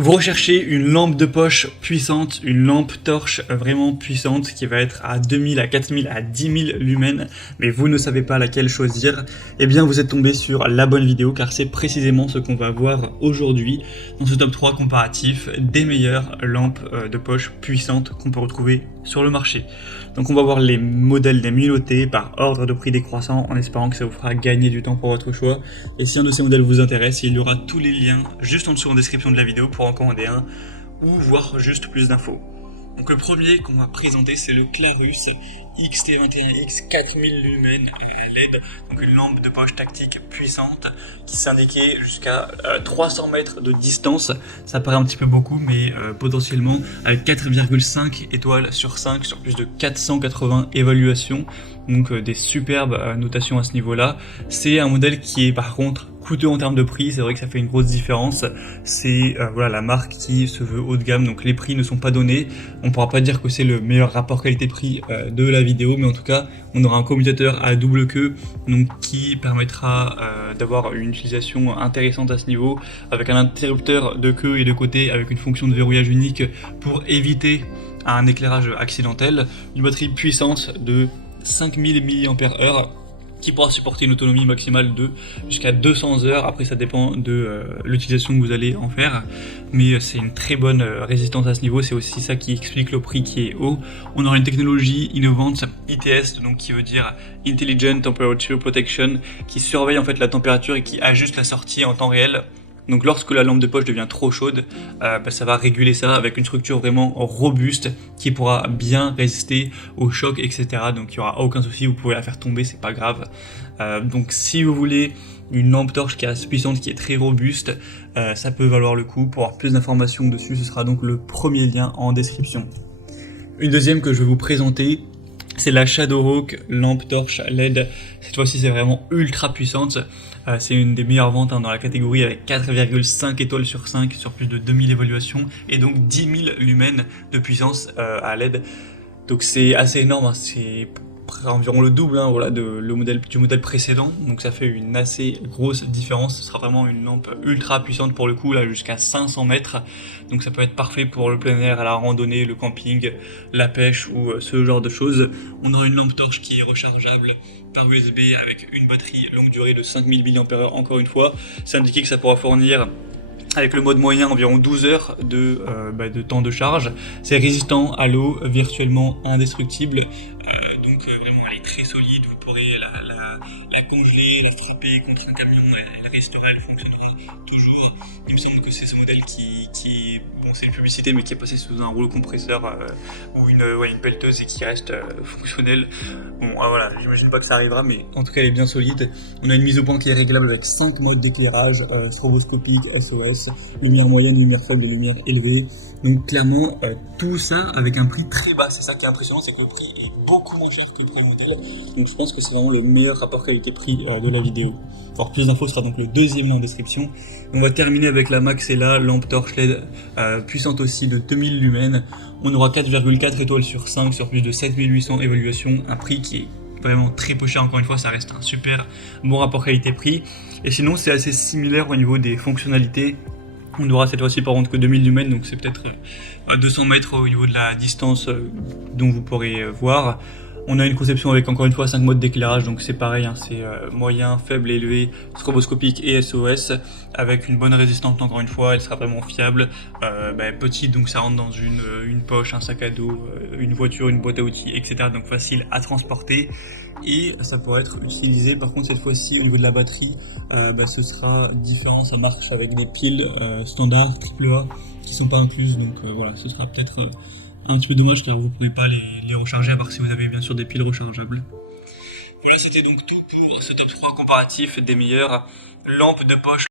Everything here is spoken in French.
Vous recherchez une lampe de poche puissante, une lampe torche vraiment puissante qui va être à 2000, à 4000, à 10 000 lumens, mais vous ne savez pas laquelle choisir, eh bien vous êtes tombé sur la bonne vidéo car c'est précisément ce qu'on va voir aujourd'hui dans ce top 3 comparatif des meilleures lampes de poche puissantes qu'on peut retrouver sur le marché. Donc on va voir les modèles des mieux par ordre de prix décroissant en espérant que ça vous fera gagner du temps pour votre choix. Et si un de ces modèles vous intéresse, il y aura tous les liens juste en dessous en description de la vidéo pour en commander un ou voir juste plus d'infos. Donc le premier qu'on va présenter, c'est le Clarus XT21X 4000 lumens LED, donc une lampe de poche tactique puissante qui s'indiquait jusqu'à 300 mètres de distance. Ça paraît un petit peu beaucoup, mais potentiellement avec 4,5 étoiles sur 5 sur plus de 480 évaluations, donc des superbes notations à ce niveau-là. C'est un modèle qui est par contre coûteux en termes de prix, c'est vrai que ça fait une grosse différence. C'est voilà, la marque qui se veut haut de gamme, donc les prix ne sont pas donnés. On pourra pas dire que c'est le meilleur rapport qualité-prix de la vidéo, mais en tout cas, on aura un commutateur à double queue, donc qui permettra d'avoir une utilisation intéressante à ce niveau, avec un interrupteur de queue et de côté, avec une fonction de verrouillage unique pour éviter un éclairage accidentel, une batterie puissante de 5000 mAh, qui pourra supporter une autonomie maximale de jusqu'à 200 heures. Après ça dépend de l'utilisation que vous allez en faire, mais c'est une très bonne résistance à ce niveau. C'est aussi ça qui explique le prix qui est haut. On aura une technologie innovante ITS, donc qui veut dire Intelligent Temperature Protection, qui surveille en fait la température et qui ajuste la sortie en temps réel. Donc lorsque la lampe de poche devient trop chaude, ça va réguler ça avec une structure vraiment robuste qui pourra bien résister au choc, etc. Donc il n'y aura aucun souci, vous pouvez la faire tomber, c'est pas grave. Donc si vous voulez une lampe torche qui est assez puissante, qui est très robuste, ça peut valoir le coup. Pour avoir plus d'informations dessus, ce sera donc le premier lien en description. Une deuxième que je vais vous présenter, c'est la Shadowhawk lampe torche LED. Cette fois-ci, c'est vraiment ultra puissante. C'est une des meilleures ventes dans la catégorie avec 4,5 étoiles sur 5 sur plus de 2000 évaluations et donc 10 000 lumens de puissance à LED. Donc c'est assez énorme, c'est environ le double voilà, du modèle précédent, donc ça fait une assez grosse différence. Ce sera vraiment une lampe ultra puissante pour le coup, là jusqu'à 500 mètres, donc ça peut être parfait pour le plein air, la randonnée, le camping, la pêche ou ce genre de choses. On aura une lampe torche qui est rechargeable par USB avec une batterie longue durée de 5000 mAh. Encore une fois, c'est indiqué que ça pourra fournir avec le mode moyen environ 12 heures de temps de charge. C'est résistant à l'eau, virtuellement indestructible, donc vraiment elle est très solide. Vous pourrez la congeler, la frapper contre un camion, elle restera, elle fonctionnera toujours. Il me semble que c'est ce modèle qui bon, c'est une publicité, mais qui est passé sous un rouleau compresseur ou une pelleteuse et qui reste fonctionnelle. Bon, voilà, j'imagine pas que ça arrivera, mais en tout cas elle est bien solide. On a une mise au point qui est réglable avec 5 modes d'éclairage, stroboscopique, SOS, lumière moyenne, lumière faible et lumière élevée. Donc clairement, tout ça avec un prix très bas. C'est ça qui est impressionnant, c'est que le prix est beaucoup moins cher que le prix modèle. Donc je pense que c'est vraiment le meilleur rapport qualité-prix de la vidéo. Pour plus d'infos, sera donc le deuxième lien en description. On va terminer avec la Maxella lampe torche LED puissante aussi de 2000 lumens. On aura 4,4 étoiles sur 5 sur plus de 7800 évaluations. Un prix qui est vraiment très peu cher, encore une fois, ça reste un super bon rapport qualité-prix. Et sinon, c'est assez similaire au niveau des fonctionnalités. On aura cette fois-ci par contre que 2000 lumens, donc c'est peut-être à 200 mètres au niveau de la distance dont vous pourrez voir. On a une conception avec encore une fois 5 modes d'éclairage, donc c'est pareil, c'est moyen, faible, élevé, stroboscopique et SOS, avec une bonne résistance encore une fois, elle sera vraiment fiable, petite, donc ça rentre dans une poche, un sac à dos, une voiture, une boîte à outils, etc. Donc facile à transporter. Et ça pourrait être utilisé par contre cette fois-ci au niveau de la batterie, ce sera différent, ça marche avec des piles standard AAA qui sont pas incluses, donc voilà, ce sera peut-être un petit peu dommage car vous ne pourrez pas les recharger à part si vous avez bien sûr des piles rechargeables. Voilà, c'était donc tout pour ce top 3 comparatif des meilleures lampes de poche